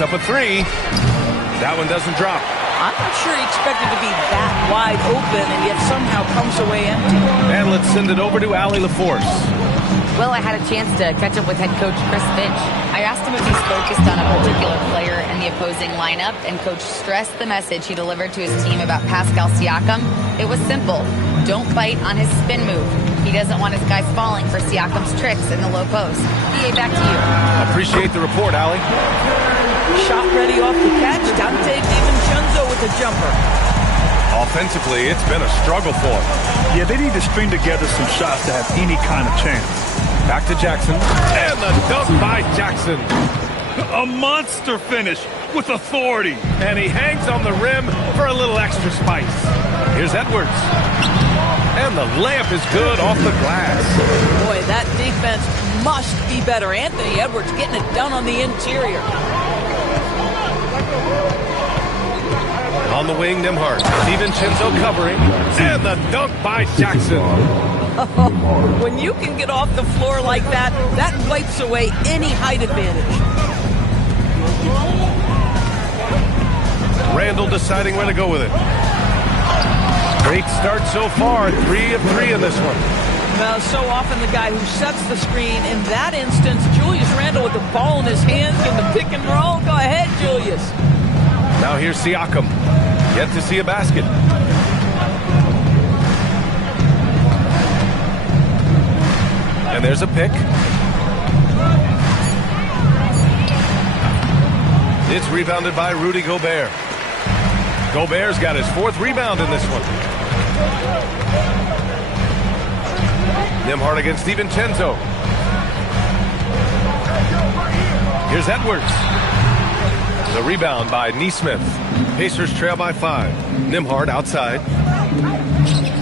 puts up a three. That one doesn't drop. I'm not sure he expected to be that wide open and yet somehow comes away empty. And let's send it over to Allie LaForce. Well, I had a chance to catch up with head coach Chris Finch. I asked him if he's focused on a particular player in the opposing lineup, and coach stressed the message he delivered to his team about Pascal Siakam. It was simple. Don't bite on his spin move. He doesn't want his guys falling for Siakam's tricks in the low post. BA, back to you. Appreciate the report, Allie. Shot ready off the catch. Dante DiVincenzo with the jumper. Offensively, it's been a struggle for him. Yeah, they need to string together some shots to have any kind of chance. Back to Jackson. And the dunk by Jackson. A monster finish with authority. And he hangs on the rim for a little extra spice. Here's Edwards. And the layup is good off the glass. Boy, that defense must be better. Anthony Edwards getting it done on the interior. On the wing, Nembhard. DiVincenzo covering. And the dunk by Jackson. When you can get off the floor like that, that wipes away any height advantage. Randall deciding where to go with it. Great start so far. 3 of 3 in this one. Well, so often the guy who sets the screen. In that instance, Julius Randle with the ball in his hands in the pick and roll. Go ahead, Julius. Now here's Siakam. Yet to see a basket. And there's a pick. It's rebounded by Rudy Gobert. Gobert's got his 4th rebound in this one. Nembhard against DiVincenzo. Here's Edwards. The rebound by Nesmith. Pacers trail by 5. Nembhard outside.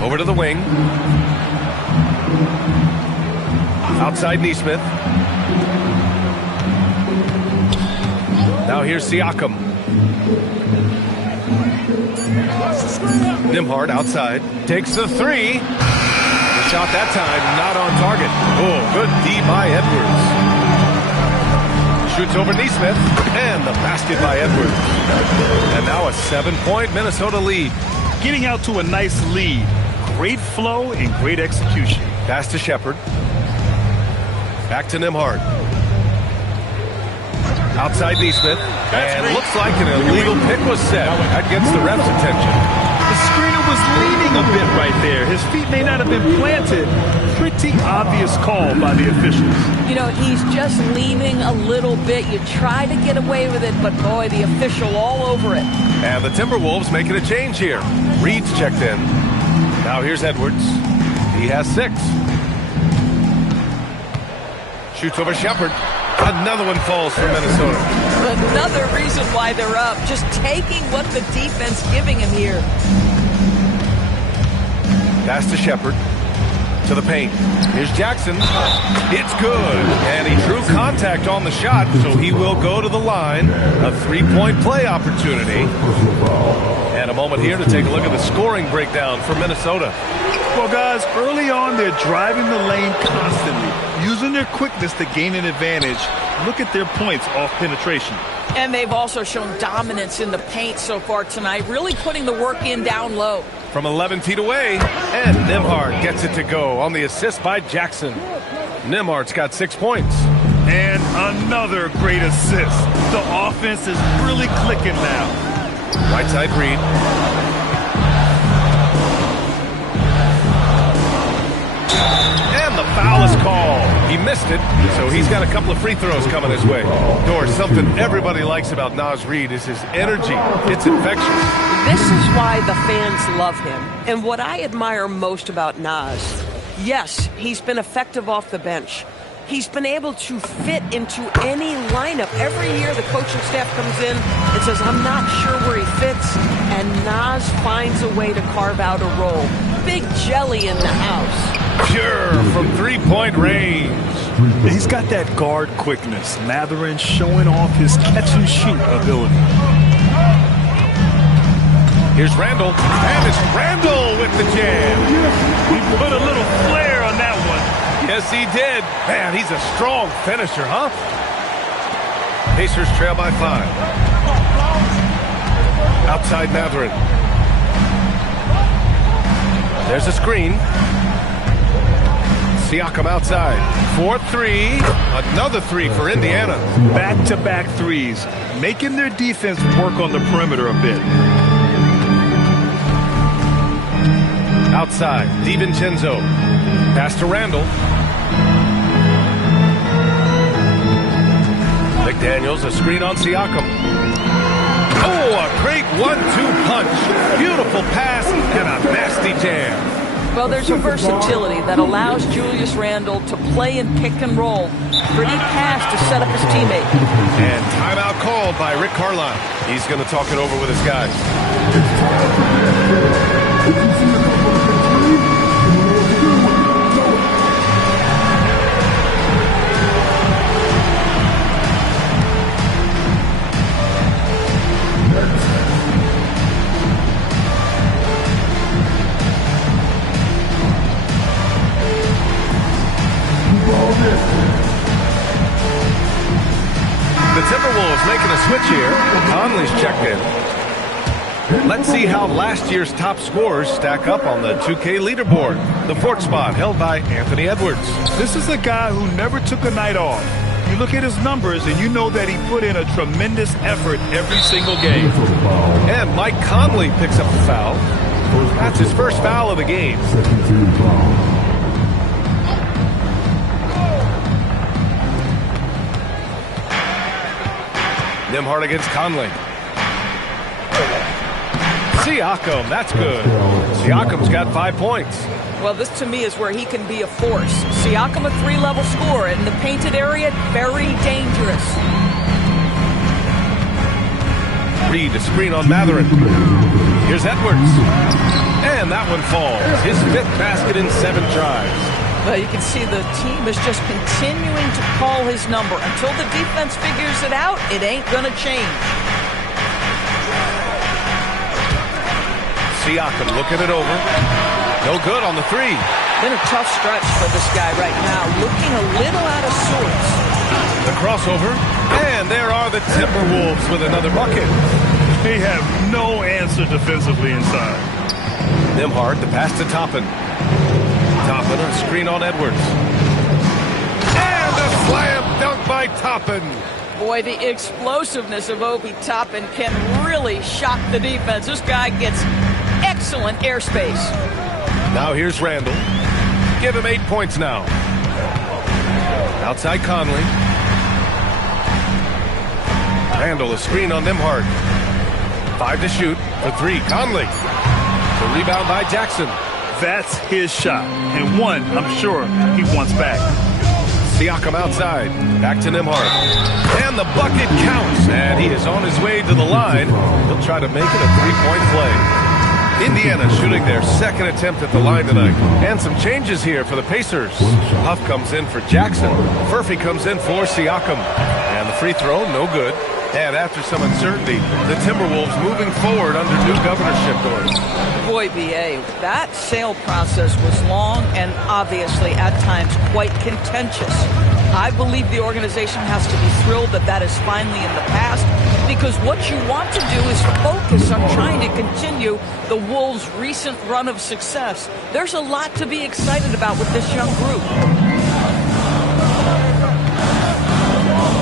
Over to the wing. Outside Nesmith. Now here's Siakam. Nembhard outside. Takes the 3. The shot that time not on target. Oh, good D by Edwards. Shoots over Nesmith. And the basket by Edwards. And now a 7-point Minnesota lead. Getting out to a nice lead. Great flow and great execution. Pass to Shepherd. Back to Nembhard. Outside Nesmith. And looks like an illegal pick was set. That gets the ref's attention. The screener was leaning a bit right there. His feet may not have been planted. Pretty obvious call by the officials. You know, he's just leaning a little bit. You try to get away with it, but boy, the official all over it. And the Timberwolves making a change here. Reed's checked in. Now here's Edwards. He has 6. Shoots over Shepherd. Another one falls for Minnesota. Another reason why they're up. Just taking what the defense giving him here. Pass to Shepherd. To the paint. Here's Jackson. It's good. And he drew contact on the shot, so he will go to the line. A 3-point play opportunity. And a moment here to take a look at the scoring breakdown for Minnesota. Well, guys, early on, they're driving the lane constantly, using their quickness to gain an advantage. Look at their points off penetration. And they've also shown dominance in the paint so far tonight, really putting the work in down low. From 11 feet away, and Nembhard gets it to go on the assist by Jackson. Nembhard's got 6 points. And another great assist. The offense is really clicking now. Right side Reed. And the foul is called. He missed it, so he's got a couple of free throws coming his way. Doris, something everybody likes about Naz Reid is his energy. It's infectious. This is why the fans love him. And what I admire most about Naz, yes, he's been effective off the bench. He's been able to fit into any lineup. Every year the coaching staff comes in and says, I'm not sure where he fits, and Naz finds a way to carve out a role. Big jelly in the house. Pure from 3-point range. He's got that guard quickness. Mathurin showing off his catch-and-shoot ability. Here's Randall. And it's Randall with the jam. He put a little flair on that one. Yes, he did. Man, he's a strong finisher, huh? Pacers trail by 5. Outside Mathurin. There's a screen. Siakam outside. 4-3. Another 3 for Indiana. Back-to-back threes, making their defense work on the perimeter a bit. Outside, DiVincenzo. Pass to Randall. McDaniels, a screen on Siakam. Oh, a great 1-2 punch. Beautiful pass and a nasty jam. Well, there's a versatility that allows Julius Randle to play in pick and roll. Pretty pass to set up his teammate. And timeout called by Rick Carlisle. He's going to talk it over with his guys. The Timberwolves making a switch here. Conley's checked in. Let's see how last year's top scorers stack up on the 2K leaderboard. The fourth spot held by Anthony Edwards. This is a guy who never took a night off. You look at his numbers and you know that he put in a tremendous effort every single game. And Mike Conley picks up the foul. That's his first foul of the game. Nembhard against Conley. Siakam, that's good. Siakam's got 5 points. Well, this to me is where he can be a force. Siakam, a 3-level scorer in the painted area, very dangerous. Reed, a screen on Mathurin. Here's Edwards. And that one falls. His 5th basket in 7 tries. Well, you can see the team is just continuing to call his number. Until the defense figures it out, it ain't going to change. Siakam looking it over. No good on the 3. Been a tough stretch for this guy right now. Looking a little out of sorts. The crossover. And there are the Timberwolves with another bucket. They have no answer defensively inside. Nembhard, the pass to Toppin. Toppin, a screen on Edwards. And a slam dunk by Toppin. Boy, the explosiveness of Obi Toppin can really shock the defense. This guy gets excellent airspace. Now here's Randall. Give him 8 points now. Outside Conley. Randall, a screen on Nembhard. 5 to shoot for 3. Conley. The rebound by Jackson. That's his shot, and one I'm sure he wants back. Siakam outside. Back to Nembhard. And the bucket counts. And he is on his way to the line. He'll try to make it a 3-point play. Indiana shooting their 2nd attempt at the line tonight. And some changes here for the Pacers. Huff comes in for Jackson. Furphy comes in for Siakam. And the free throw, no good. And after some uncertainty, the Timberwolves moving forward under new governorship doors. Boy, B.A., that sale process was long and obviously at times quite contentious. I believe the organization has to be thrilled that that is finally in the past, because what you want to do is focus on trying to continue the Wolves' recent run of success. There's a lot to be excited about with this young group.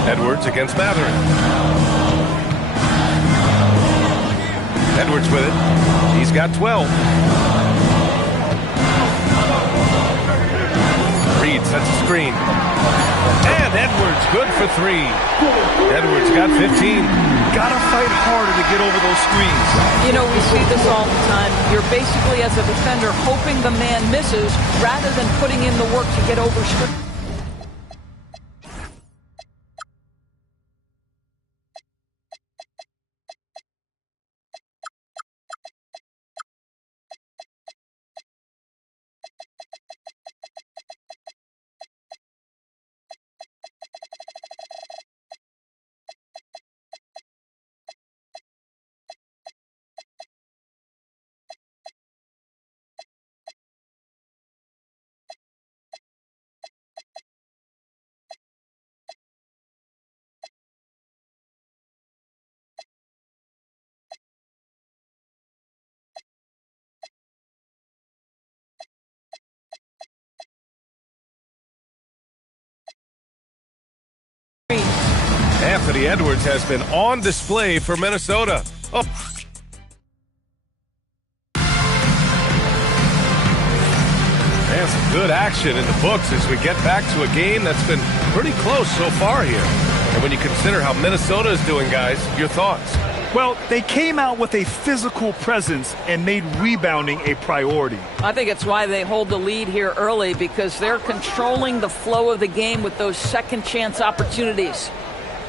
Edwards against Mathurin. Edwards with it. He's got 12. Reed sets a screen. And Edwards good for 3. Edwards got 15. Gotta fight harder to get over those screens. You know, we see this all the time. You're basically, as a defender, hoping the man misses rather than putting in the work to get over screens. Anthony Edwards has been on display for Minnesota. Oh. And some good action in the books as we get back to a game that's been pretty close so far here. And when you consider how Minnesota is doing, guys, your thoughts? Well, they came out with a physical presence and made rebounding a priority. I think it's why they hold the lead here early, because they're controlling the flow of the game with those second chance opportunities.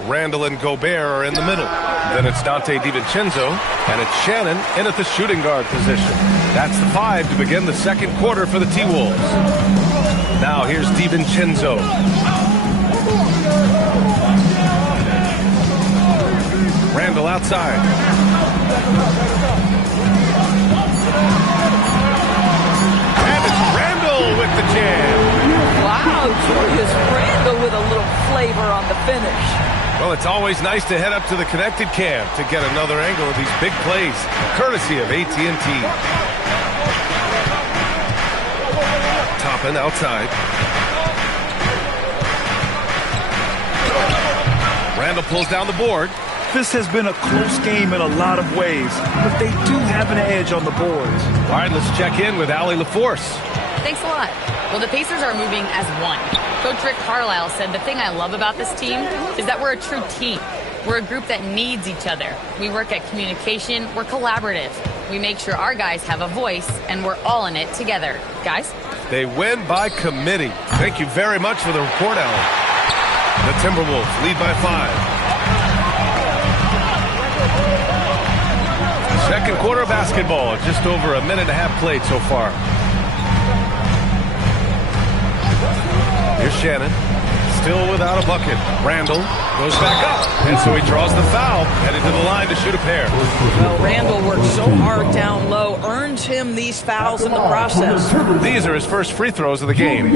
Randall and Gobert are in the middle. Then it's Dante DiVincenzo, and it's Shannon in at the shooting guard position. That's the 5 to begin the second quarter for the T-Wolves. Now here's DiVincenzo. Randall outside. And it's Randall with the jam. Wow, Julius Randle with a little flavor on the finish. Well, it's always nice to head up to the connected cam to get another angle of these big plays, courtesy of AT&T. Toppin outside. Randall pulls down the board. This has been a close game in a lot of ways, but they do have an edge on the boards. All right, let's check in with Allie LaForce. Thanks a lot. Well, the Pacers are moving as one. Coach Rick Carlisle said the thing I love about this team is that we're a true team. We're a group that needs each other. We work at communication. We're collaborative. We make sure our guys have a voice, and we're all in it together. Guys? They win by committee. Thank you very much for the report, Allie. The Timberwolves lead by 5. Second quarter of basketball, just over a minute and a half played so far. Here's Shannon, still without a bucket. Randall goes back up, and so he draws the foul, headed to the line to shoot a pair. Well, Randall worked so hard down low, earns him these fouls in the process. These are his first free throws of the game.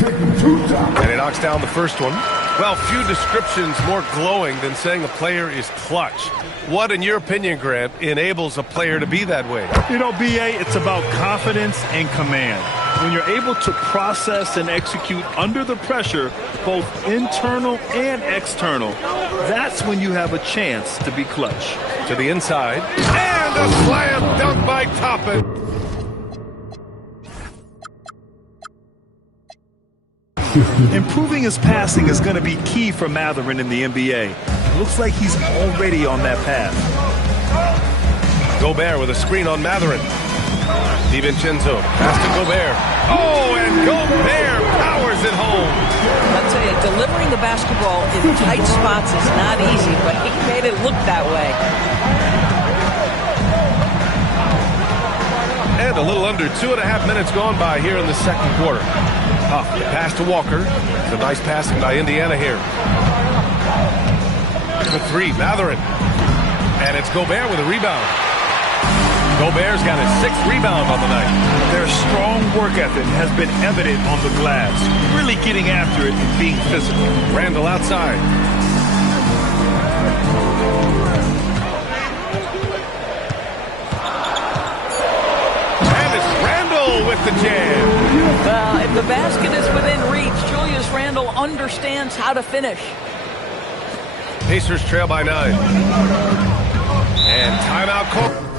And he knocks down the first one. Well, few descriptions more glowing than saying a player is clutch. What, in your opinion, Grant, enables a player to be that way? You know, B.A., it's about confidence and command. When you're able to process and execute under the pressure, both internal and external, that's when you have a chance to be clutch. To the inside, and a slam dunk by Toppin. Improving his passing is going to be key for Mathurin in the NBA. Looks like he's already on that path. Gobert with a screen on Mathurin. DiVincenzo, pass to Gobert. Oh, and Gobert powers it home. I'll tell you, delivering the basketball in tight spots is not easy, but he made it look that way. And a little under 2.5 minutes gone by here in the second quarter. Pass to Walker. It's a nice passing by Indiana here. The 3, Mathurin. And it's Gobert with a rebound. Gobert's got his 6th rebound on the night. Their strong work ethic has been evident on the glass, really getting after it and being physical. Randall outside. And it's Randall with the jam. Well, if the basket is within reach, Julius Randle understands how to finish. Pacers trail by 9. And timeout call.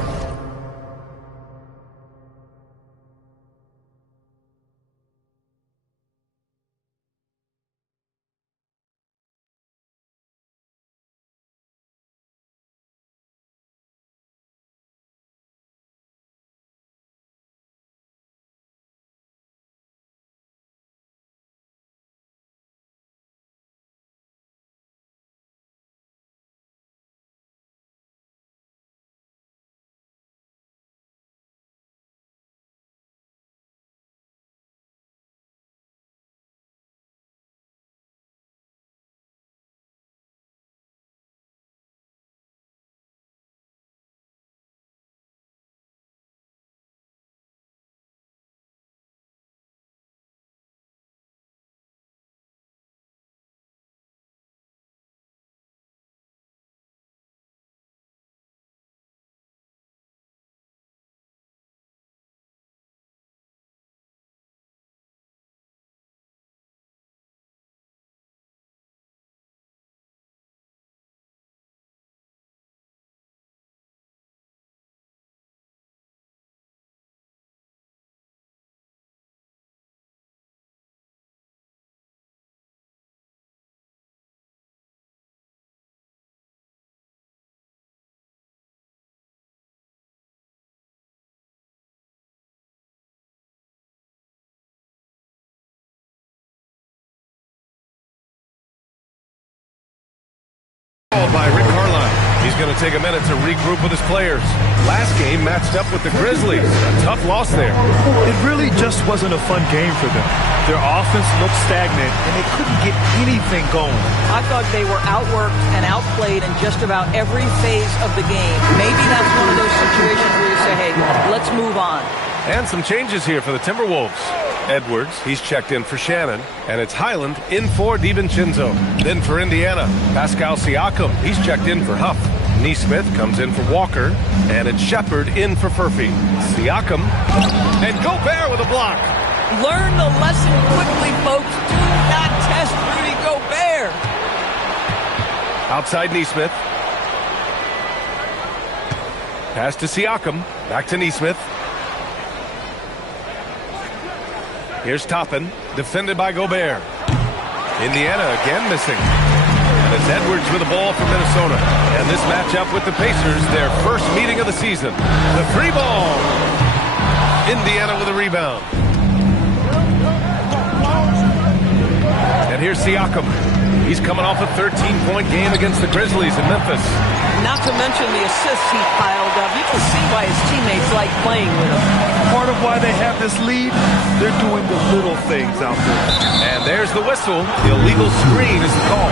Called by Rick Carlisle. He's going to take a minute to regroup with his players. Last game matched up with the Grizzlies. A tough loss there. It really just wasn't a fun game for them. Their offense looked stagnant, and they couldn't get anything going. I thought they were outworked and outplayed in just about every phase of the game. Maybe that's one of those situations where you say, hey, let's move on. And some changes here for the Timberwolves. Edwards, he's checked in for Shannon. And it's Highland in for DiVincenzo. Then for Indiana, Pascal Siakam, he's checked in for Huff. Neesmith comes in for Walker. And it's Shepherd in for Furphy. Siakam, and Gobert with a block. Learn the lesson quickly, folks. Do not test Rudy Gobert. Outside Neesmith. Pass to Siakam. Back to Neesmith. Here's Toppin, defended by Gobert. Indiana again missing. And it's Edwards with the ball for Minnesota. And this matchup with the Pacers, their first meeting of the season. The three ball. Indiana with a rebound. And here's Siakam. He's coming off a 13-point game against the Grizzlies in Memphis. Not to mention the assists he piled up. You can see why his teammates like playing with him. Part of why they have this lead, they're doing the little things out there. And there's the whistle. The illegal screen is the call.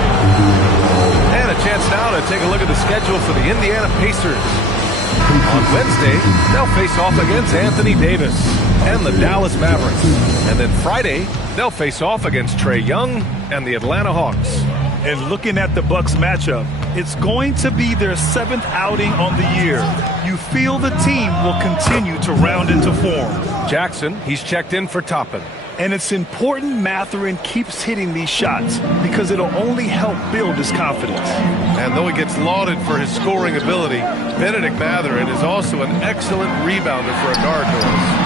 And a chance now to take a look at the schedule for the Indiana Pacers. On Wednesday, they'll face off against Anthony Davis and the Dallas Mavericks. And then Friday, they'll face off against Trae Young and the Atlanta Hawks. And looking at the Bucks matchup, it's going to be their 7th outing on the year. You feel the team will continue to round into form. Jackson, he's checked in for Toppin. And it's important Mathurin keeps hitting these shots because it'll only help build his confidence. And though he gets lauded for his scoring ability, Benedict Mathurin is also an excellent rebounder for a guard.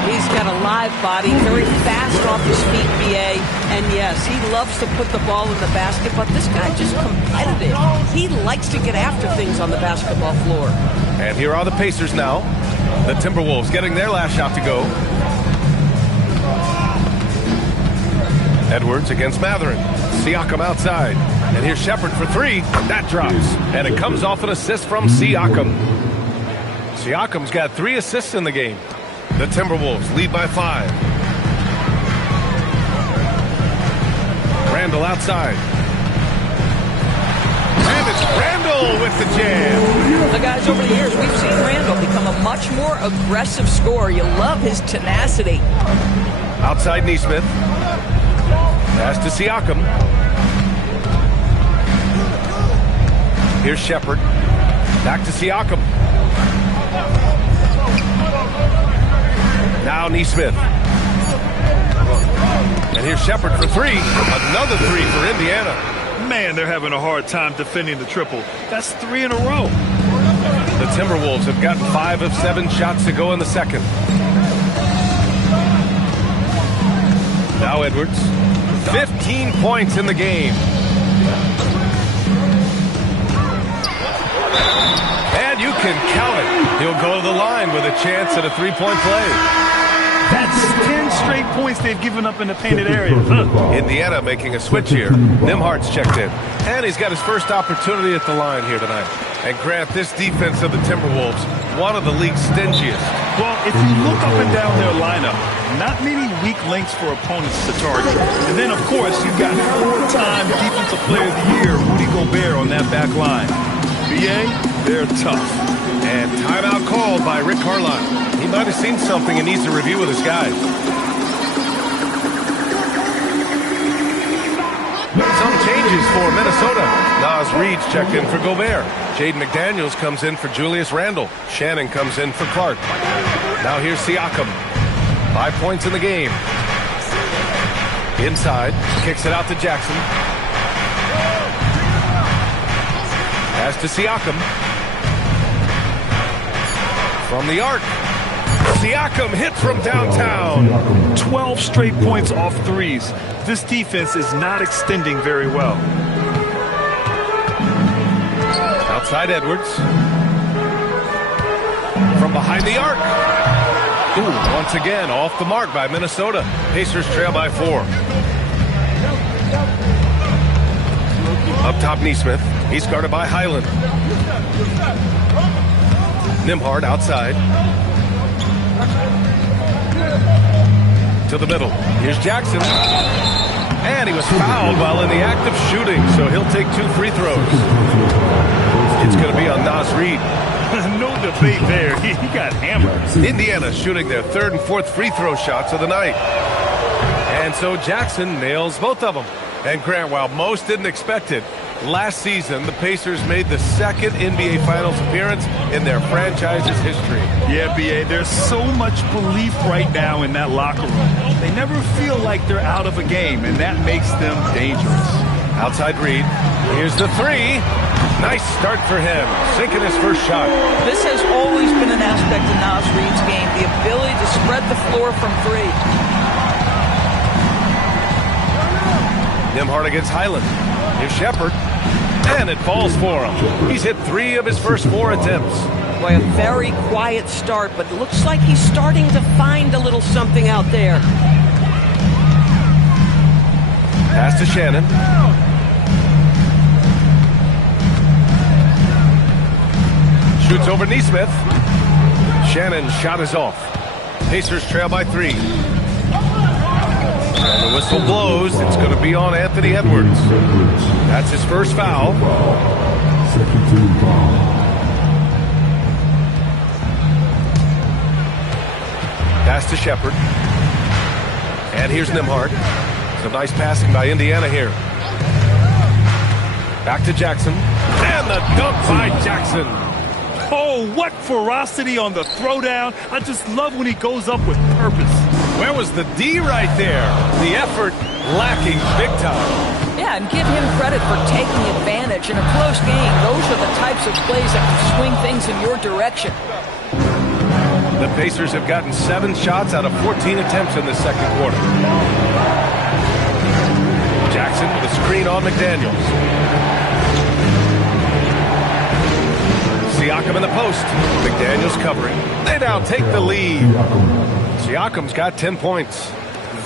He's got a live body, very fast off his feet, BA. And yes, he loves to put the ball in the basket, but this guy just competitive. He likes to get after things on the basketball floor. And here are the Pacers now. The Timberwolves getting their last shot to go. Edwards against Mathurin. Siakam outside. And here's Shepherd for three. That drops. And it comes off an assist from Siakam. Siakam's got 3 assists in the game. The Timberwolves lead by 5. Randall outside. And it's Randall with the jam. The guys, over the years, we've seen Randall become a much more aggressive scorer. You love his tenacity. Outside Neesmith. Pass to Siakam. Here's Shepherd. Back to Siakam. Now Neesmith. And here's Shepherd for 3. Another 3 for Indiana. Man, they're having a hard time defending the triple. That's 3 in a row. The Timberwolves have gotten 5 of 7 shots to go in the second. Now Edwards. 15 points in the game. And you can count it. He'll go to the line with a chance at a 3-point play. That's 10 straight points they've given up in the painted area. Indiana making a switch here. Nimhart's checked in. And he's got his first opportunity at the line here tonight. And Grant, this defense of the Timberwolves, one of the league's stingiest. Well, if you look up and down their lineup, not many weak links for opponents to target. And then, of course, you've got 4-time Defensive Player of the Year, Rudy Gobert, on that back line. BA, they're tough. And timeout called by Rick Carlisle. He might have seen something and needs to review with his guys. Some changes for Minnesota. Naz Reid's checked in for Gobert. Jaden McDaniels comes in for Julius Randle. Shannon comes in for Clark. Now here's Siakam. 5 points in the game. Inside. Kicks it out to Jackson. Pass to Siakam. From the arc. Siakam hits from downtown. 12 straight points off threes. This defense is not extending very well. Outside Edwards. From behind the arc. Ooh, once again, off the mark by Minnesota. Pacers trail by 4. Up top, Neesmith. He's guarded by Highland. Nembhard outside. To the middle. Here's Jackson. And he was fouled while in the act of shooting, so he'll take 2 free throws. It's going to be on Naz Reid. No debate there. He got hammered. Indiana shooting their 3rd and 4th free throw shots of the night. And so Jackson nails both of them. And Grant, while most didn't expect it, last season the Pacers made the 2nd NBA Finals appearance in their franchise's history. Yeah, B.A., there's so much belief right now in that locker room. They never feel like they're out of a game, and that makes them dangerous. Outside Reid. Here's the 3. Nice start for him, sinking his first shot. This has always been an aspect of Naz Reid's game, the ability to spread the floor from 3. Nembhard against Highland. Here's Shepherd. And it falls for him. He's hit 3 of his first 4 attempts. Boy, a very quiet start, but it looks like he's starting to find a little something out there. Pass to Shannon. Shoots over Neesmith. Shannon's shot is off. Pacers trail by 3. And the whistle blows. It's going to be on Anthony Edwards. That's his first foul. Pass to Shepherd. And here's Nembhard. Some nice passing by Indiana here. Back to Jackson. And the dunk by Jackson. Oh, what ferocity on the throwdown. I just love when he goes up with purpose. Where was the D right there? The effort lacking big time. Yeah, and give him credit for taking advantage in a close game. Those are the types of plays that can swing things in your direction. The Pacers have gotten 7 shots out of 14 attempts in the second quarter. Jackson with a screen on McDaniels. Siakam in the post. McDaniels covering. They now take the lead. Siakam's got 10 points.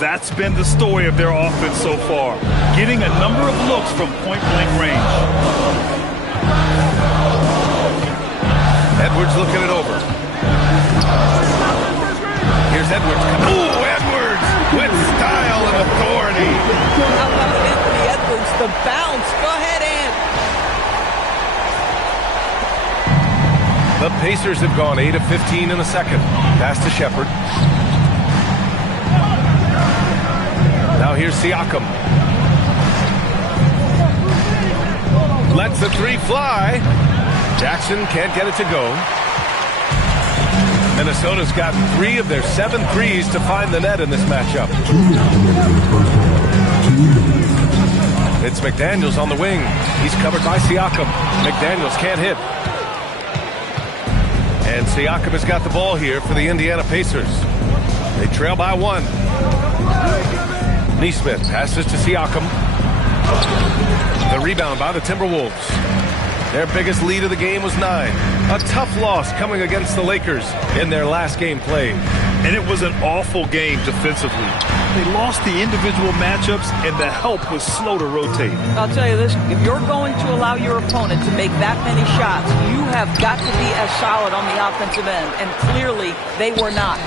That's been the story of their offense so far. Getting a number of looks from point-blank range. Edwards looking it over. Here's Edwards. Ooh, Edwards with style and authority. How about Anthony Edwards, the bounce? Go ahead, Ant. The Pacers have gone 8 of 15 in the second. Pass to Shepherd. Now here's Siakam. Lets the 3 fly. Jackson can't get it to go. Minnesota's got 3 of their 7 threes to find the net in this matchup. It's McDaniels on the wing. He's covered by Siakam. McDaniels can't hit. And Siakam has got the ball here for the Indiana Pacers. They trail by 1. Neesmith passes to Siakam. The rebound by the Timberwolves. Their biggest lead of the game was 9. A tough loss coming against the Lakers in their last game played. And it was an awful game defensively. They lost the individual matchups, and the help was slow to rotate. I'll tell you this, if you're going to allow your opponent to make that many shots, you have got to be as solid on the offensive end, and clearly they were not.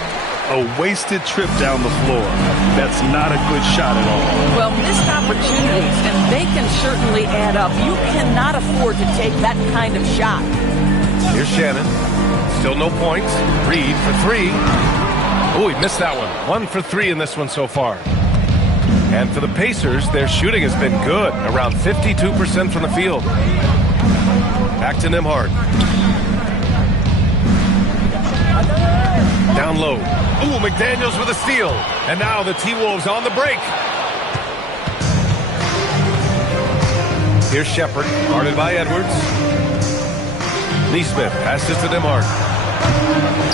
A wasted trip down the floor. That's not a good shot at all. Well, missed opportunities, and they can certainly add up. You cannot afford to take that kind of shot. Here's Shannon. Still no points. Reid for 3. Oh, he missed that one. 1 for 3 in this one so far. And for the Pacers, their shooting has been good. Around 52% from the field. Back to Nembhard. Down low. Ooh, McDaniels with a steal. And now the T-Wolves on the break. Here's Shepherd, guarded by Edwards. Neesmith passes to Nembhard.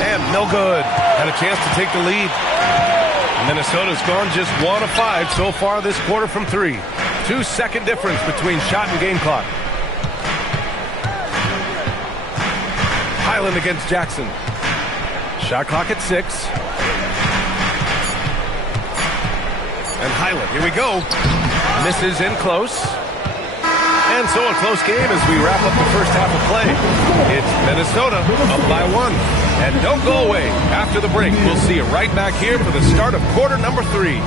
And no good. Had a chance to take the lead. Minnesota's gone just 1 of 5 so far this quarter from 3. 2-second difference between shot and game clock. Highland against Jackson. Shot clock at 6. And Highland, here we go. Misses in close. And so a close game as we wrap up the first half of play. It's Minnesota up by 1. And don't go away. After the break, we'll see you right back here for the start of quarter number 3.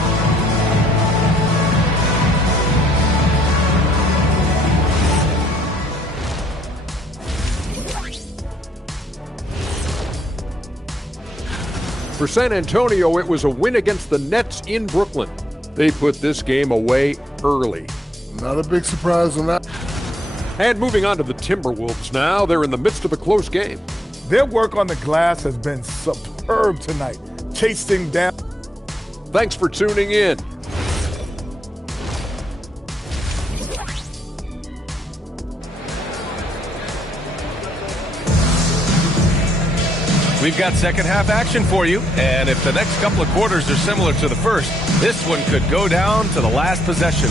For San Antonio, it was a win against the Nets in Brooklyn. They put this game away early. Not a big surprise on that. And moving on to the Timberwolves now, they're in the midst of a close game. Their work on the glass has been superb tonight, chasing down. Thanks for tuning in. We've got second half action for you, and if the next couple of quarters are similar to the first, this one could go down to the last possession.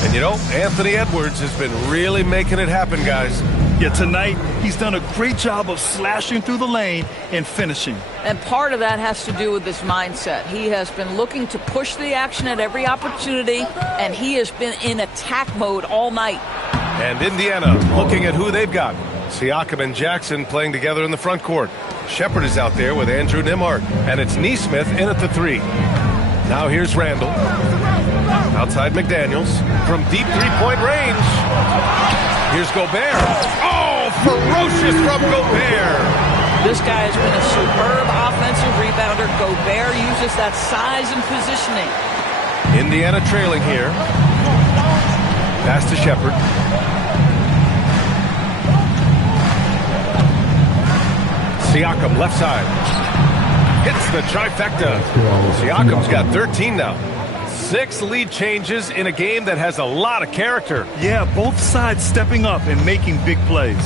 And you know, Anthony Edwards has been really making it happen, guys. Yeah, tonight he's done a great job of slashing through the lane and finishing. And part of that has to do with his mindset. He has been looking to push the action at every opportunity, and he has been in attack mode all night. And Indiana looking at who they've got. Siakam and Jackson playing together in the front court. Shepherd is out there with Andrew Nembhard, and it's Nesmith in at the 3. Now here's Randall. Outside McDaniels from deep three-point range. Here's Gobert. Oh, ferocious from Gobert. This guy has been a superb offensive rebounder. Gobert uses that size and positioning. Indiana trailing here. Pass to Shepherd. Siakam left side. Hits the trifecta. Siakam's got 13 now. 6 lead changes in a game that has a lot of character. Yeah, both sides stepping up and making big plays.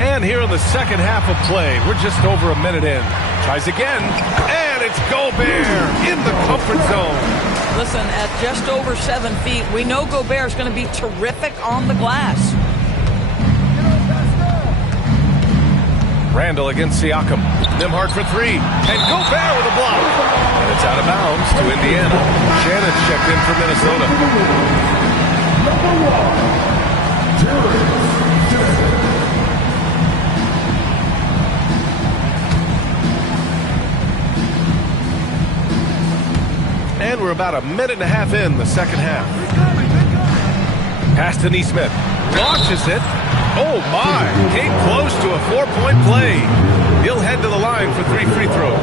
And here in the second half of play, we're just over a minute in. Tries again, and it's Gobert in the comfort zone. Listen, at just over 7 feet, we know Gobert is going to be terrific on the glass. Randall against Siakam. Nembhard for 3. And Gobert with a block. And it's out of bounds to Indiana. Shannon's checked in for Minnesota. And we're about a minute and a half in the second half. Pass to Nesmith. Launches it. Oh, my. Came close to a 4-point play. He'll head to the line for 3 free throws.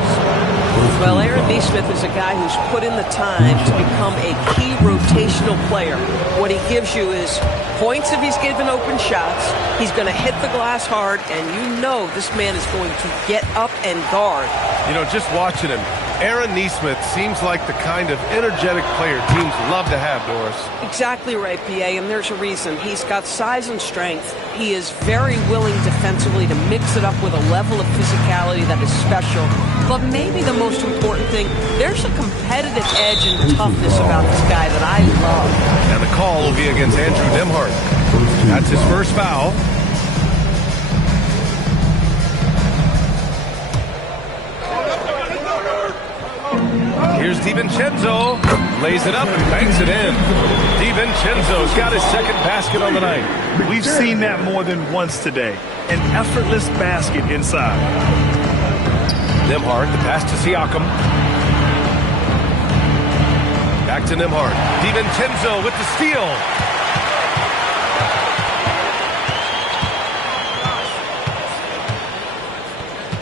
Well, Aaron Nesmith is a guy who's put in the time to become a key rotational player. What he gives you is points if he's given open shots. He's going to hit the glass hard, and you know this man is going to get up and guard. You know, just watching him, Aaron Nesmith seems like the kind of energetic player teams love to have, Doris. Exactly right, PA, and there's a reason. He's got size and strength. He is very willing defensively to mix it up with a level of physicality that is special. But maybe the most important thing, there's a competitive edge and toughness about this guy that I love. And the call will be against Andrew Nembhard. That's his first foul. Here's DiVincenzo. Lays it up and banks it in. DiVincenzo's got his second basket on the night. We've seen that more than once today. An effortless basket inside. Nembhard, the pass to Siakam. Back to Nembhard. DiVincenzo with the steal.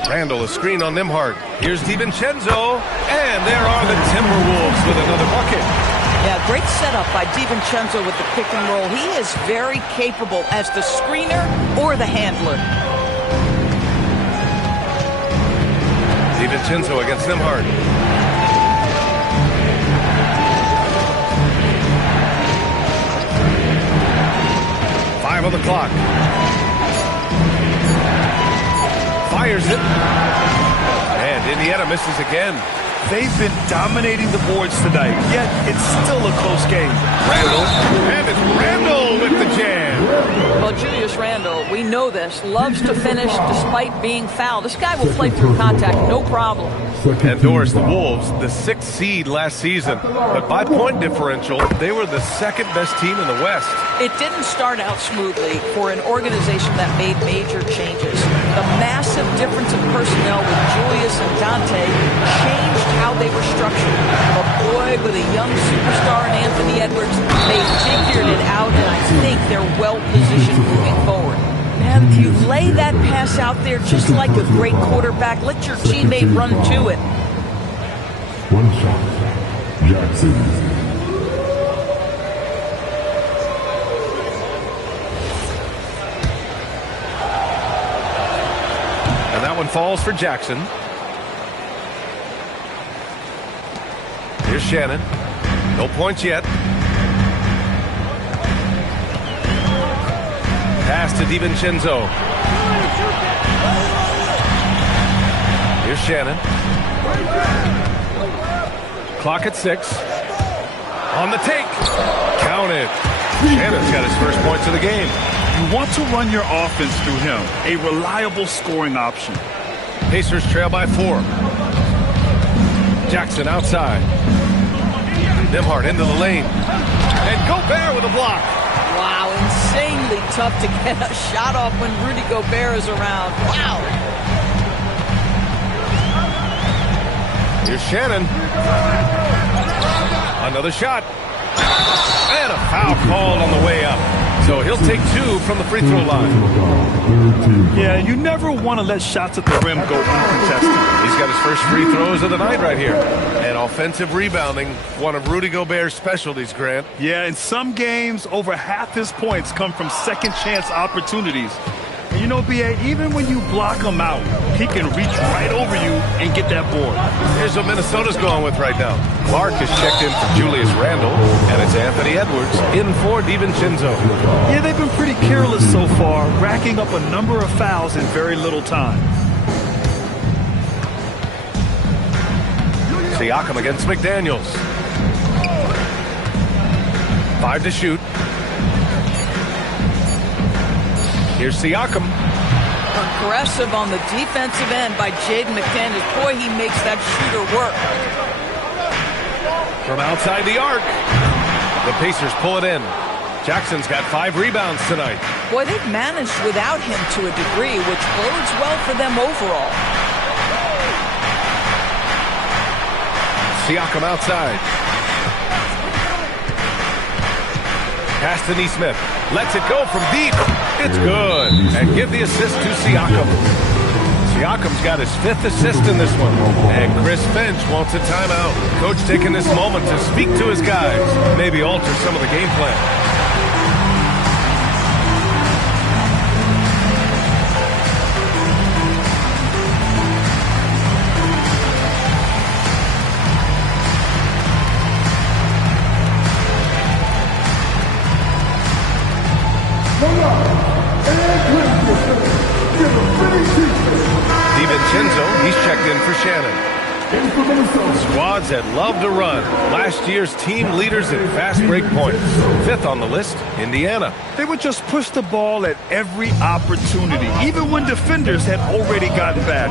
Randall, a screen on Nembhard. Here's DiVincenzo. And there are the Timberwolves with another bucket. Yeah, great setup by DiVincenzo with the pick and roll. He is very capable as the screener or the handler. DiVincenzo against Nembhard. Five on the clock. Fires it. And Indiana misses again. They've been dominating the boards tonight, yet it's still a close game. Randall. And it's Randall with the jam. Well, Julius Randle, we know this, loves to finish despite being fouled. This guy will play through contact, no problem. And Doris, the Wolves, the 6th seed last season. But by point differential, they were the second best team in the West. It didn't start out smoothly for an organization that made major changes. The massive difference in personnel with Julius and Dante changed how they were structured. But boy, with a young superstar in Anthony Edwards, they figured it out, and I think they're well-positioned moving forward. Man, you lay that pass out there just like a great quarterback. Let your teammate run to it. One shot, Jackson. And that one falls for Jackson. Here's Shannon. No points yet. Pass to DiVincenzo. Here's Shannon. Clock at 6. On the take. Counted. Shannon's got his first points of the game. You want to run your offense through him. A reliable scoring option. Pacers trail by 4. Jackson outside. Nembhard into the lane. And Gobert with a block. Wow, insanely tough to get a shot off when Rudy Gobert is around. Wow. Here's Shannon. Another shot. And a foul called on the way up. So he'll take 2 from the free throw line. Yeah, you never want to let shots at the rim go uncontested. He's got his first free throws of the night right here. And offensive rebounding, one of Rudy Gobert's specialties, Grant. Yeah, in some games, over half his points come from second chance opportunities. And you know, B.A., even when you block him out, he can reach right over you and get that board. Here's what Minnesota's going with right now. Clark has checked in for Julius Randle, and it's Anthony Edwards in for DiVincenzo. Yeah, they've been pretty careless so far, racking up a number of fouls in very little time. Siakam against McDaniels. 5 to shoot. Here's Siakam. Aggressive on the defensive end by Jaden McDaniels. Boy, he makes that shooter work. From outside the arc. The Pacers pull it in. Jackson's got 5 rebounds tonight. Boy, they've managed without him to a degree, which bodes well for them overall. Siakam outside. Pass to Nesmith. Lets it go from deep. It's good. And give the assist to Siakam. Siakam's got his 5th assist in this one. And Chris Finch wants a timeout. Coach taking this moment to speak to his guys. Maybe alter some of the game plan. DiVincenzo, he's checked in for Shannon. Squads that love to run. Last year's team leaders in fast break points. 5th on the list, Indiana. They would just push the ball at every opportunity, even when defenders had already gotten back.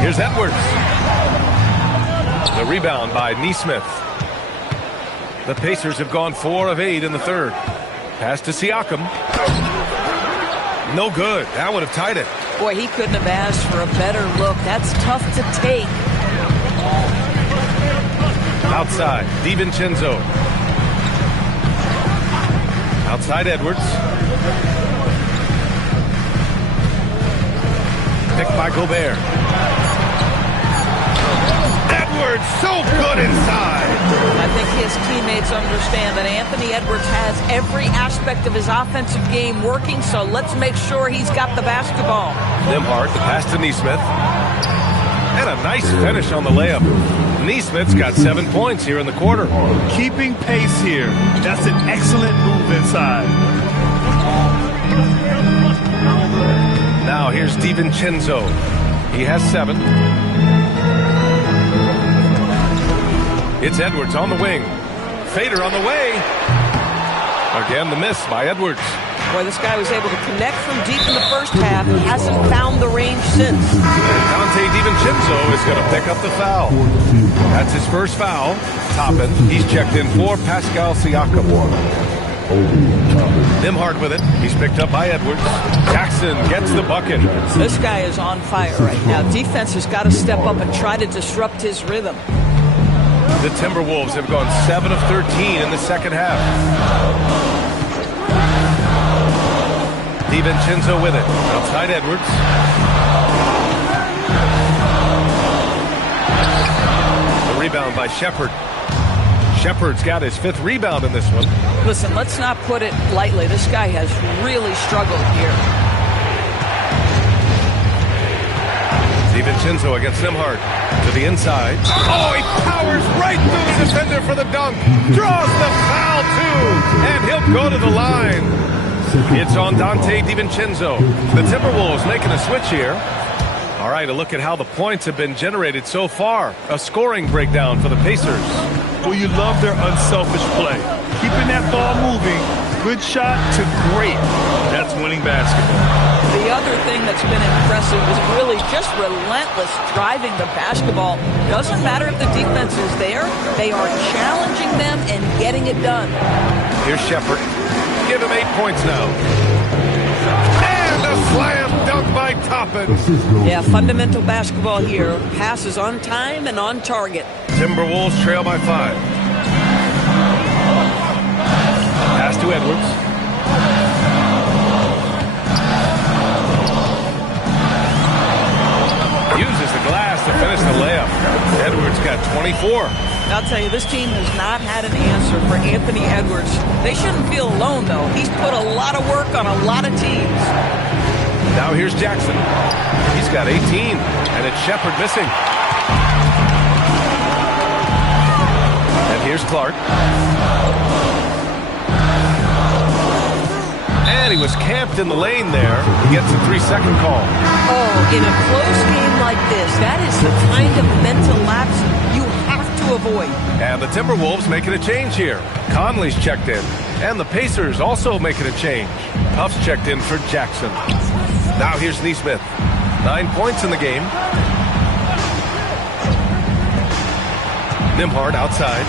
Here's Edwards. The rebound by Nesmith. The Pacers have gone 4 of 8 in the 3rd. Pass to Siakam. No good. That would have tied it. Boy, he couldn't have asked for a better look. That's tough to take. Outside, DiVincenzo. Outside Edwards. Picked by Gobert. Edwards, so good inside. I think his teammates understand that Anthony Edwards has every aspect of his offensive game working, so let's make sure he's got the basketball. Nembhard, the pass to Nesmith. And a nice finish on the layup. Nesmith's got 7 points here in the quarter. Keeping pace here. That's an excellent move inside. Now here's DiVincenzo. He has 7. It's Edwards on the wing. Fader on the way. Again, the miss by Edwards. Boy, this guy was able to connect from deep in the first half. Hasn't found the range since. And Dante DiVincenzo is going to pick up the foul. That's his first foul. Toppin, he's checked in for Pascal Siakam. Nembhard with it. He's picked up by Edwards. Jackson gets the bucket. This guy is on fire right now. Defense has got to step up and try to disrupt his rhythm. The Timberwolves have gone 7 of 13 in the second half. DiVincenzo with it. Outside Edwards. The rebound by Shepherd. Shepherd's got his 5th rebound in this one. Listen, let's not put it lightly. This guy has really struggled here. DiVincenzo against Nembhard. To the inside. Oh, he powers right through the defender for the dunk. Draws the foul, too. And he'll go to the line. It's on Dante DiVincenzo. The Timberwolves making a switch here. All right, a look at how the points have been generated so far. A scoring breakdown for the Pacers. Well, you love their unselfish play. Keeping that ball moving, good shot to great. That's winning basketball. The other thing that's been impressive is really just relentless driving the basketball. Doesn't matter if the defense is there. They are challenging them and getting it done. Here's Shepherd. Give him 8 points now. And a slam dunk by Toppin. Yeah, fundamental basketball here. Passes on time and on target. Timberwolves trail by 5. Pass to Edwards. Uses the glass to finish the layup. Edwards got 24. I'll tell you, this team has not had an answer for Anthony Edwards. They shouldn't feel alone, though. He's put a lot of work on a lot of teams. Now here's Jackson. He's got 18, and it's Shepherd missing. And here's Clark. And he was camped in the lane there. He gets a 3-second call. Oh, in a close game like this, that is the kind of mental lapse you have to avoid. And the Timberwolves making a change here. Conley's checked in. And the Pacers also making a change. Huff's checked in for Jackson. Now here's Nesmith. 9 points in the game. Nembhard outside.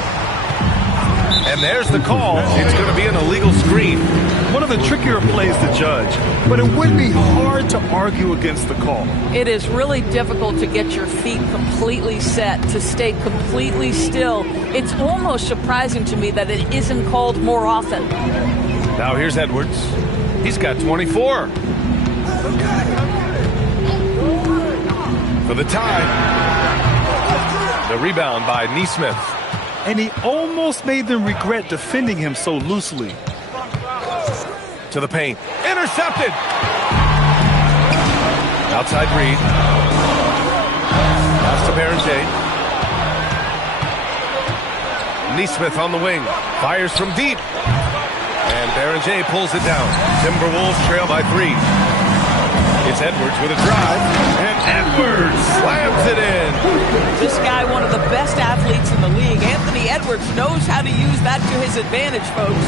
And there's the call. It's going to be an illegal screen. One of the trickier plays to judge, but it would be hard to argue against the call. It is really difficult to get your feet completely set, to stay completely still. It's almost surprising to me that it isn't called more often. Now here's Edwards. He's got 24. For the tie. The rebound by Nesmith. And he almost made them regret defending him so loosely. To the paint. Intercepted! Outside Reed. Pass to Berenger. Nesmith on the wing. Fires from deep. And Berenger pulls it down. Timberwolves trail by 3. It's Edwards with a drive. And Edwards slams it in. This guy, one of the best athletes in the league. Anthony Edwards knows how to use that to his advantage, folks.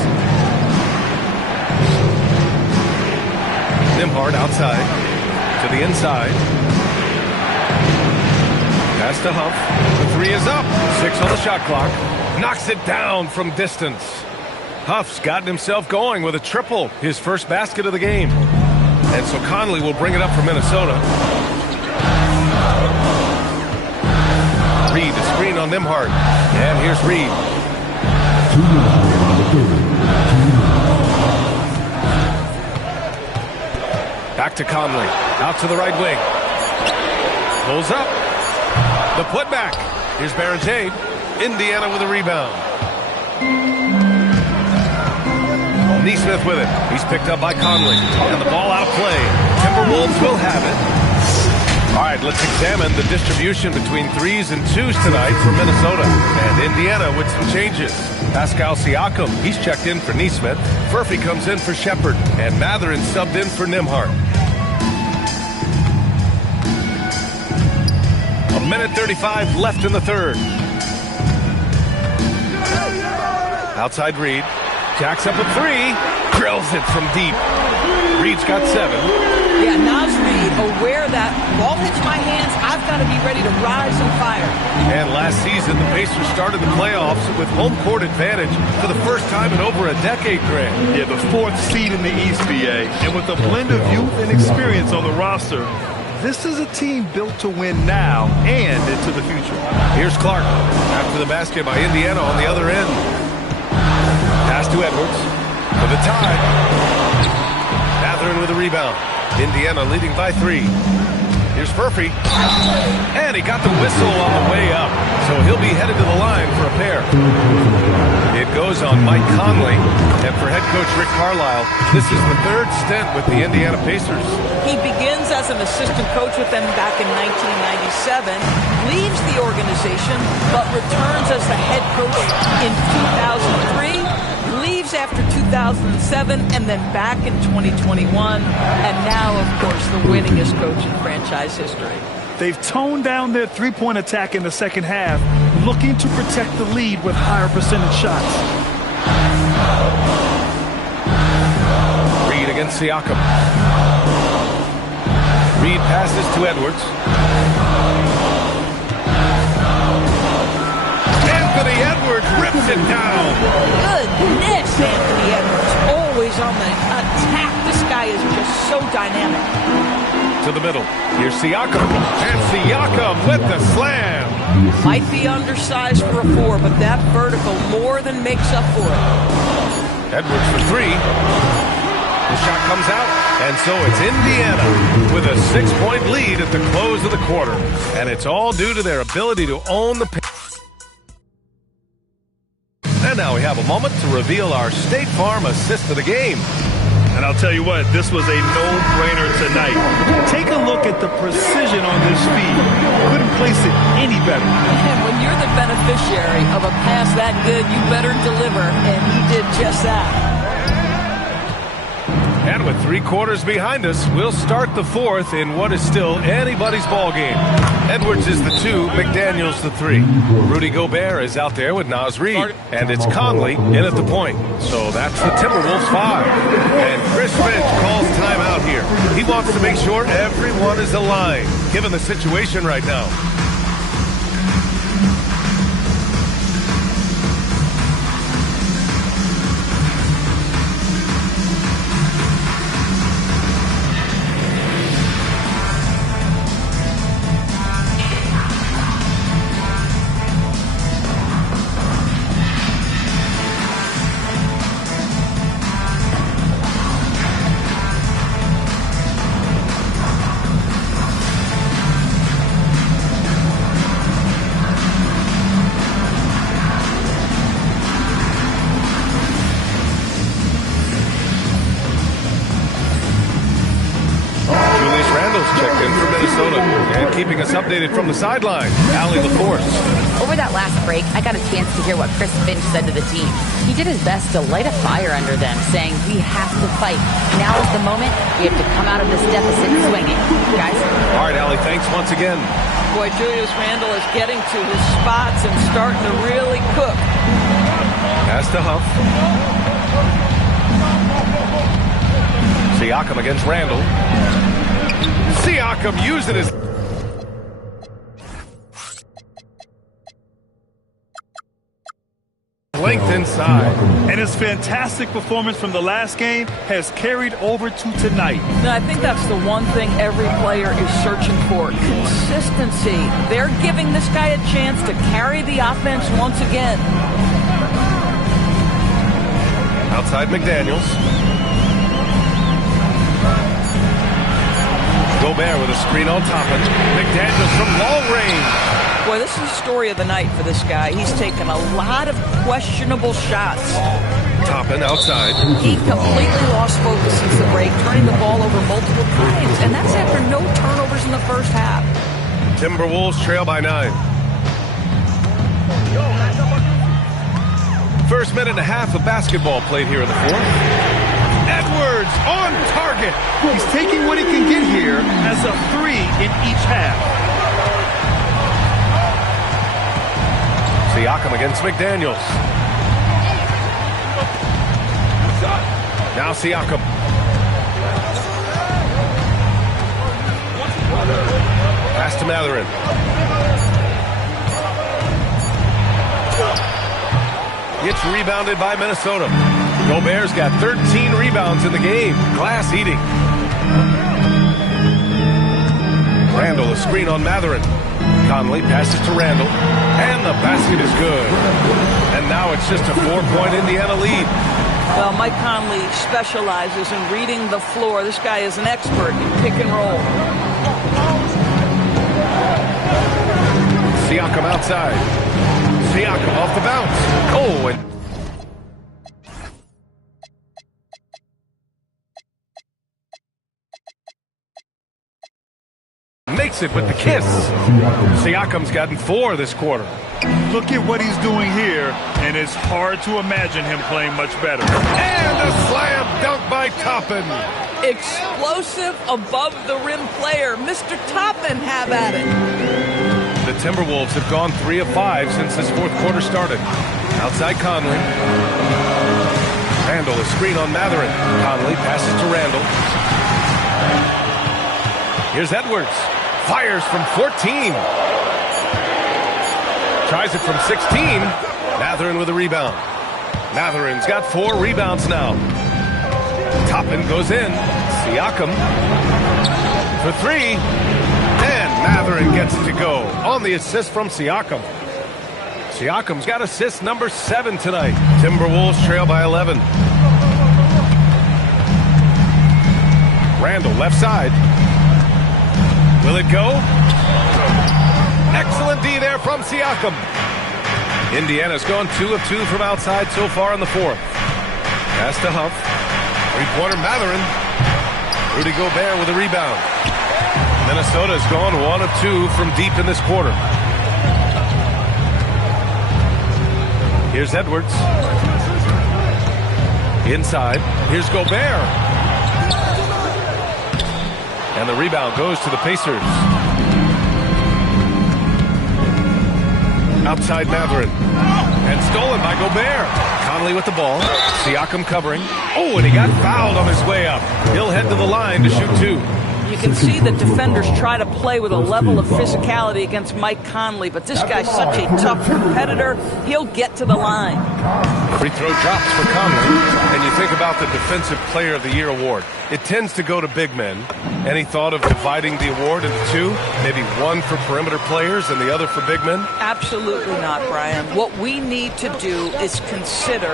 Nembhard outside. To the inside. Pass to Huff. The 3 is up. 6 on the shot clock. Knocks it down from distance. Huff's gotten himself going with a triple. His first basket of the game. And so Conley will bring it up for Minnesota. Reed, a screen on Nembhard. And here's Reed. Back to Conley. Out to the right wing. Pulls up. The putback. Here's Berenger. Indiana with a rebound. Nesmith with it. He's picked up by Conley. And the ball out of play. Timberwolves will have it. All right, let's examine the distribution between 3s and 2s tonight for Minnesota. And Indiana with some changes. Pascal Siakam, he's checked in for Nesmith. Furphy comes in for Shepherd. And Mathurin subbed in for Nembhard. 1:35 left in the third. Outside Reed. Jacks up a three. Drills it from deep. Reed's got 7. Yeah, Naz Reid, aware that ball hits my hands, I've got to be ready to rise and fire. And last season, the Pacers started the playoffs with home court advantage for the first time in over a decade, Greg. Yeah, the 4th seed in the East, BA. And with a blend of youth and experience on the roster, this is a team built to win now and into the future. Here's Clark after the basket by Indiana on the other end. Pass to Edwards for the tie. Mathurin with a rebound. Indiana leading by 3. Here's Furphy. And he got the whistle on the way up. So he'll be headed to the line for a pair. It goes on Mike Conley. And for head coach Rick Carlisle, this is the 3rd stint with the Indiana Pacers. He begins as an assistant coach with them back in 1997, leaves the organization, but returns as the head coach in 2003, leaves after 2007, and then back in 2021, and now, of course, the winningest coach in franchise history. They've toned down their three-point attack in the second half, looking to protect the lead with higher percentage shots. Reed against Siakam. Reed passes to Edwards. Anthony Edwards rips it down. Goodness, Anthony Edwards, always on the attack. This guy is just so dynamic. To the middle. Here's Siakam. And Siakam with the slam. Might be undersized for a 4, but that vertical more than makes up for it. Edwards for 3. The shot comes out, and so it's Indiana with a 6-point lead at the close of the quarter. And it's all due to their ability to own the paint. And now we have a moment to reveal our State Farm assist of the game. And I'll tell you what, this was a no-brainer tonight. Take a look at the precision on this feed. Couldn't place it any better. And when you're the beneficiary of a pass that good, you better deliver, and he did just that. And with 3 quarters behind us, we'll start the 4th in what is still anybody's ball game. Edwards is the 2, McDaniels the 3. Rudy Gobert is out there with Naz Reid, and it's Conley in at the point. So that's the Timberwolves 5. And Chris Finch calls timeout here. He wants to make sure everyone is aligned, given the situation right now. Keeping us updated from the sideline, Allie LaForce. Over that last break, I got a chance to hear what Chris Finch said to the team. He did his best to light a fire under them, saying, we have to fight. Now is the moment. We have to come out of this deficit swinging. Guys? All right, Allie, thanks once again. Boy, Julius Randle is getting to his spots and starting to really cook. Pass to Huff. Siakam against Randle. Siakam using his... length inside. And his fantastic performance from the last game has carried over to tonight. I think that's the one thing every player is searching for. Consistency. They're giving this guy a chance to carry the offense once again. Outside McDaniels. Gobert with a screen on Toppin. McDaniels from long range. Boy, this is the story of the night for this guy. He's taken a lot of questionable shots. Toppin outside. He completely lost focus since the break, turning the ball over multiple times, and that's after no turnovers in the first half. Timberwolves trail by 9. First minute and a half of basketball played here in the 4th. Edwards on target. He's taking what he can get here as a 3 in each half. Siakam against McDaniels. Now Siakam. Pass to Mathurin. It's rebounded by Minnesota. Gobert's got 13 rebounds in the game. Glass eating. Randall, a screen on Mathurin. Conley passes to Randall. And the basket is good. And now it's just a 4-point Indiana lead. Well, Mike Conley specializes in reading the floor. This guy is an expert in pick and roll. Siakam outside. Siakam off the bounce. Oh, and makes it with the kiss. Siakam's gotten 4 this quarter. Look at what he's doing here, and it's hard to imagine him playing much better. And a slam dunk by Toppin. Explosive above-the-rim player. Mr. Toppin, have at it. The Timberwolves have gone 3 of 5 since this fourth quarter started. Outside Conley. Randall, a screen on Mathurin. Conley passes to Randall. Here's Edwards. Fires from 14. Tries it from 16. Mathurin with a rebound. Mathurin's got 4 rebounds now. Toppin goes in. Siakam for 3. And Mathurin gets it to go on the assist from Siakam. Siakam's got assist number 7 tonight. Timberwolves trail by 11. Randall left side. Will it go? Excellent D there from Siakam. Indiana's gone 2 of 2 from outside so far in the fourth. Pass to Huff. 3-pointer Mathurin. Rudy Gobert with a rebound. Minnesota's gone 1 of 2 from deep in this quarter. Here's Edwards. Inside. Here's Gobert. And the rebound goes to the Pacers. Outside Mathurin. And stolen by Gobert. Conley with the ball. Siakam covering. Oh, and he got fouled on his way up. He'll head to the line to shoot 2. You can see the defenders try to play with a level of physicality against Mike Conley, but this guy's such a tough competitor, he'll get to the line. Free throw drops for Conley, and you think about the Defensive Player of the Year award. It tends to go to big men. Any thought of dividing the award into 2? Maybe 1 for perimeter players and the other for big men? Absolutely not, Brian. What we need to do is consider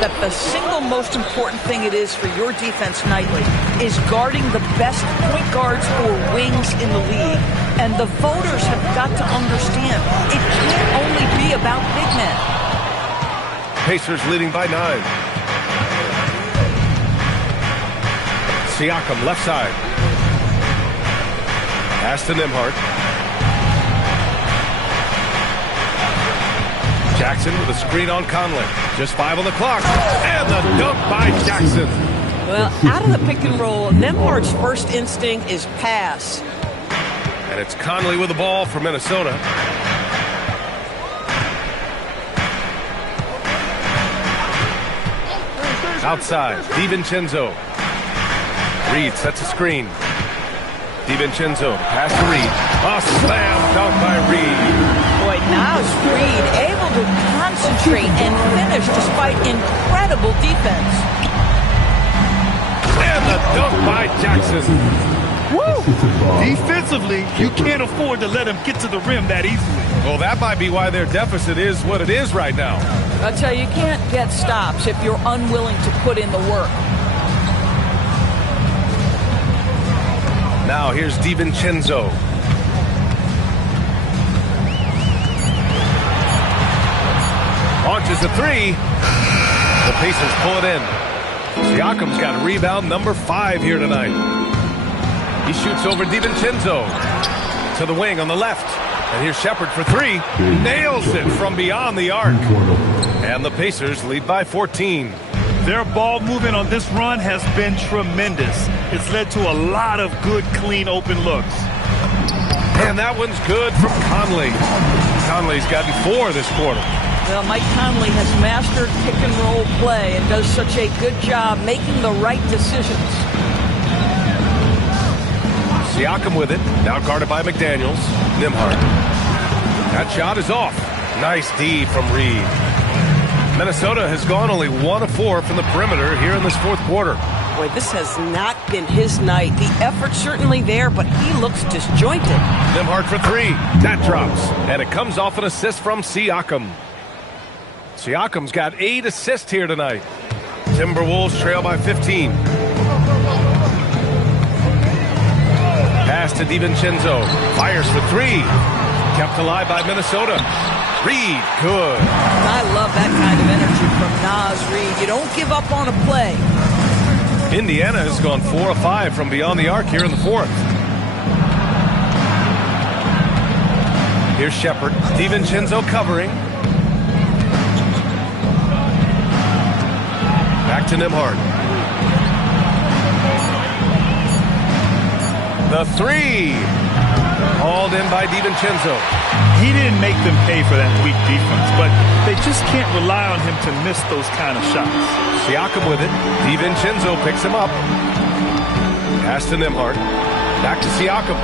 that the single most important thing it is for your defense nightly is guarding the best point guards or wings in the league. And the voters have got to understand it can't only be about big men. Pacers leading by 9. Siakam left side. Pass to Nembhard. Jackson with a screen on Conley. Just 5 on the clock. And the dunk by Jackson. Well, out of the pick and roll, Nembhard's first instinct is pass. And it's Conley with the ball for Minnesota. Outside, DiVincenzo. Reed sets a screen. DiVincenzo, pass to Reed. A slam dunk by Reed. Boy, now's Reed able to concentrate and finish despite incredible defense. And the dunk by Jackson. Woo! Defensively, you can't afford to let him get to the rim that easily. Well, that might be why their deficit is what it is right now. I tell you, you can't get stops if you're unwilling to put in the work. Now here's DiVincenzo. Launches a 3. The Pacers pull it in. Siakam's got rebound number 5 here tonight. He shoots over DiVincenzo to the wing on the left. And here's Shepherd for 3. Nails it from beyond the arc. And the Pacers lead by 14. Their ball movement on this run has been tremendous. It's led to a lot of good, clean, open looks. And that one's good from Conley. Conley's gotten 4 this quarter. Well, Mike Conley has mastered pick-and-roll play and does such a good job making the right decisions. Siakam with it. Now guarded by McDaniels. Nembhard. That shot is off. Nice D from Reed. Minnesota has gone only 1 of 4 from the perimeter here in this fourth quarter. Boy, this has not been his night. The effort's certainly there, but he looks disjointed. Nembhard for 3. That drops. And it comes off an assist from Siakam. Siakam's got 8 assists here tonight. Timberwolves trail by 15. Pass to DiVincenzo. Fires for 3. Kept alive by Minnesota. Reed, good. I love that kind of energy from Naz Reid. You don't give up on a play. Indiana has gone 4 of 5 from beyond the arc here in the fourth. Here's Shepherd. DiVincenzo covering. Back to Nembhard. The 3. Hauled in by DiVincenzo. He didn't make them pay for that weak defense, but they just can't rely on him to miss those kind of shots. Siakam with it. DiVincenzo picks him up. Pass to Nembhard. Back to Siakam.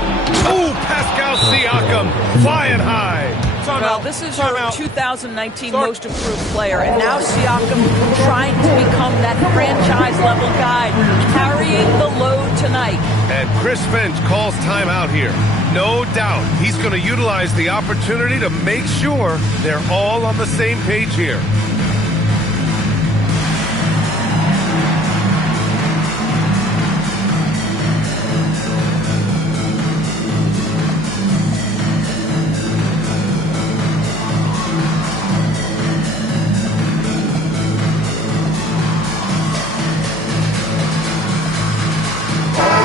Oh, Pascal Siakam flying high. Well, this is your 2019 most improved player, and now Siakam trying to become that franchise-level guy, carrying the load tonight. And Chris Finch calls timeout here. No doubt he's going to utilize the opportunity to make sure they're all on the same page here.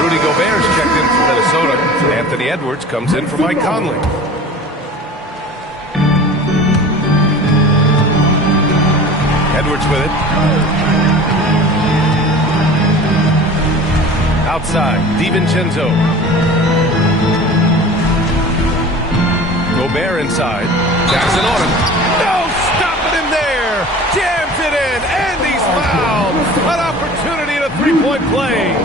Rudy Gobert's checked in for Minnesota. Anthony Edwards comes in for Mike Conley. Edwards with it. Outside, DiVincenzo. Gobert inside. Jackson on him. No, stopping him there. Jams it in, and he's fouled. An opportunity at a three-point play.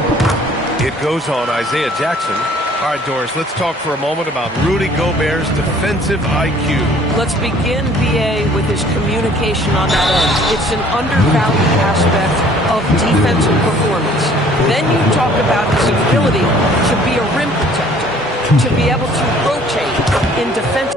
It goes on Isaiah Jackson. All right, Doris, let's talk for a moment about Rudy Gobert's defensive IQ. Let's begin, BA, with his communication on that end. It's an undervalued aspect of defensive performance. Then you talk about his ability to be a rim protector, to be able to rotate in defense.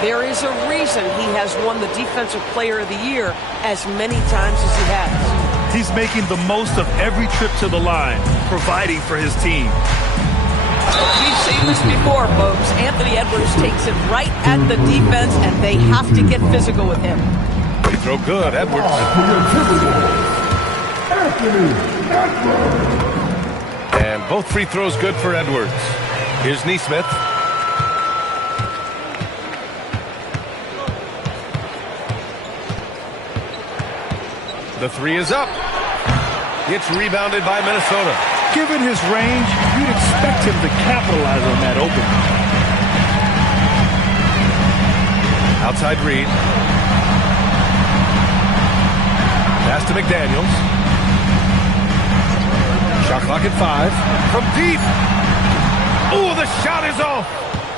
There is a reason he has won the Defensive Player of the Year as many times as he has. He's making the most of every trip to the line, providing for his team. We've seen this before, folks. Anthony Edwards takes it right at the defense, and they have to get physical with him. Free throw good, Edwards. And both free throws good for Edwards. Here's Nesmith. The 3 is up. It's rebounded by Minnesota. Given his range, you'd expect him to capitalize on that opening. Outside Reed. Pass to McDaniels. Shot clock at 5. From deep. Oh, the shot is off.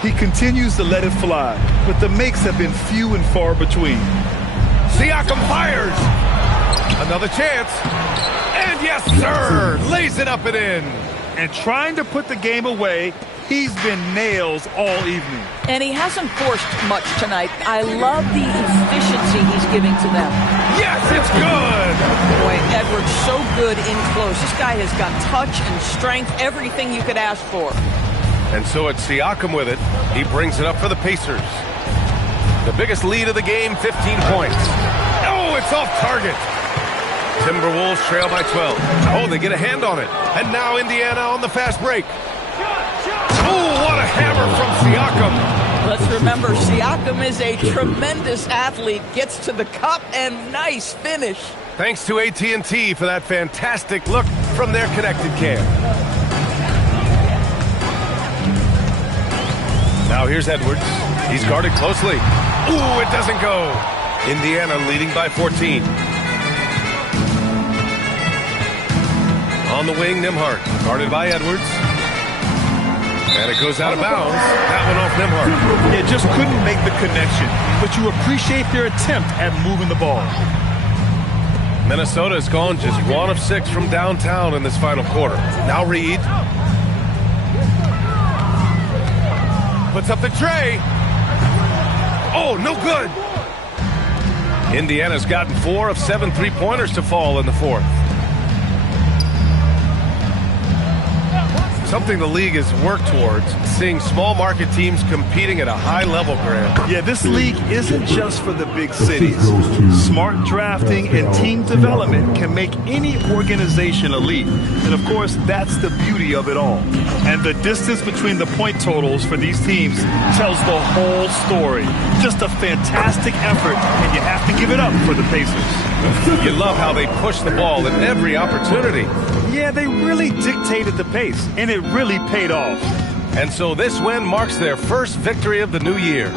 He continues to let it fly, but the makes have been few and far between. Siakam fires. Another chance. And yes, sir. Lays it up and in. And trying to put the game away, he's been nails all evening. And he hasn't forced much tonight. I love the efficiency he's giving to them. Yes, it's good. Boy, Edwards so good in close. This guy has got touch and strength, everything you could ask for. And so it's Siakam with it. He brings it up for the Pacers. The biggest lead of the game, 15 points. Oh, it's off target. Timberwolves trail by 12. Oh, they get a hand on it. And now Indiana on the fast break. Siakam. Let's remember, Siakam is a tremendous athlete, gets to the cup, and nice finish. Thanks to AT&T for that fantastic look from their connected cam. Now here's Edwards. He's guarded closely. Ooh, it doesn't go. Indiana leading by 14. On the wing, Nembhard, guarded by Edwards. And it goes out of bounds. That one off Nembhard. It just couldn't make the connection, but you appreciate their attempt at moving the ball. Minnesota has gone just 1 of 6 from downtown in this final quarter. Now Reed. Puts up the tray. Oh, no good. Indiana's gotten 4 of 7 3-pointers to fall in the fourth. Something the league has worked towards, seeing small market teams competing at a high level, Graham. Yeah, this league isn't just for the big cities. Smart drafting and team development can make any organization elite. And of course, that's the beauty of it all. And the distance between the point totals for these teams tells the whole story. Just a fantastic effort, and you have to give it up for the Pacers. You love how they push the ball at every opportunity. Yeah, they really dictated the pace, and it really paid off. And so this win marks their first victory of the new year.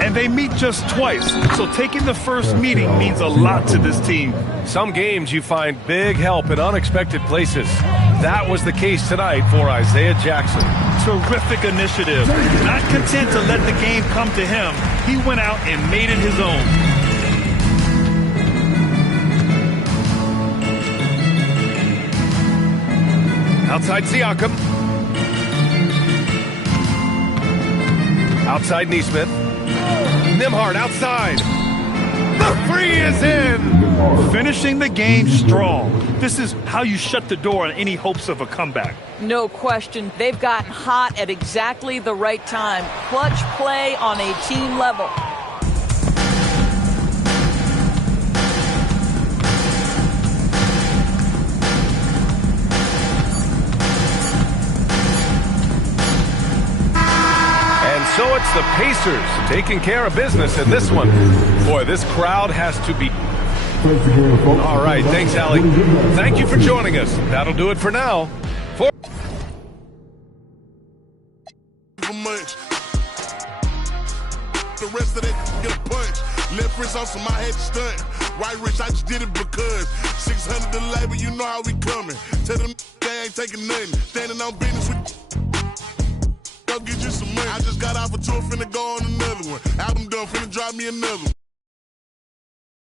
And they meet just twice, so taking the first meeting means a lot to this team. Some games you find big help in unexpected places. That was the case tonight for Isaiah Jackson. Terrific initiative. Not content to let the game come to him, he went out and made it his own. Outside Siakam. Outside Nesmith. Nembhard outside. The three is in. Finishing the game strong. This is how you shut the door on any hopes of a comeback. No question. They've gotten hot at exactly the right time. Clutch play on a team level. So it's the Pacers taking care of business in this one. Boy, this crowd has to be... All right, thanks, Allie. Thank you for joining us. That'll do it for now. The rest of that get a punch. Left wrist on some, I had to stunt. Right wrist, I just did it because 600 the labor, you know how we coming. Tell them they ain't taking nothing. Standing on business with... Go get you some money. I just got off a tour, finna go on another one. Album done, finna drop me another one.